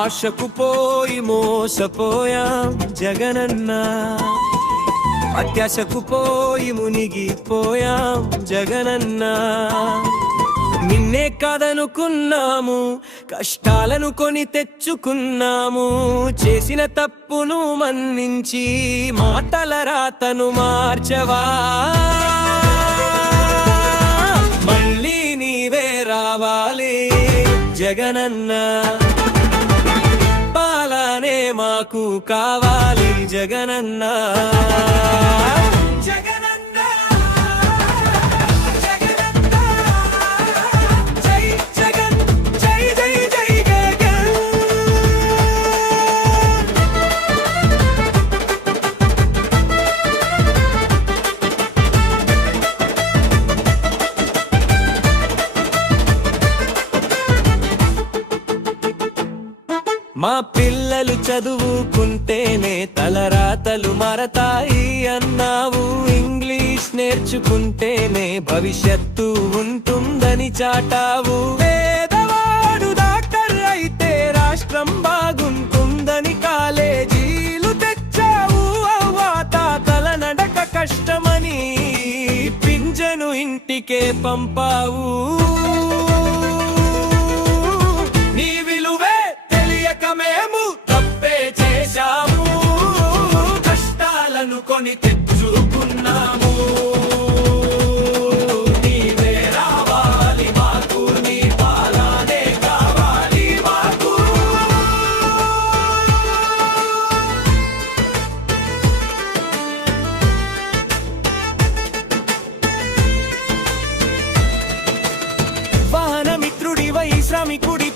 ఆశకు పోయి మోసపోయాం జగనన్న, అత్యాశకు పోయి మునిగిపోయాం జగనన్న. నిన్నే కాదనుకున్నాము, కష్టాలను కొని తెచ్చుకున్నాము. చేసిన తప్పును మన్నించి మాటల రాతను మార్చవా, మళ్ళీ నీవే రావాలి జగనన్న. పాలనే మాకు కావాలి జగనన్న. మా పిల్లలు చదువుకుంటేనే తలరాతలు మారతాయి అన్నావు, ఇంగ్లీష్ నేర్చుకుంటేనే భవిష్యత్తు ఉంటుందని చాటావు. పేదవాడు డాక్టర్ అయితే రాష్ట్రం బాగుంటుందని కాలేజీలు తెచ్చావు. అవ్వా తాతల నడక కష్టమని పింఛను ఇంటికే పంపావు. మేము తప్పే చేశాము, కష్టాలను కొని తెచ్చుకున్నాము. నీవే రావాలి మాకు, నీ పాలనే కావాలి మాకు. వాహన మిత్రుడివై శ్రామికుడి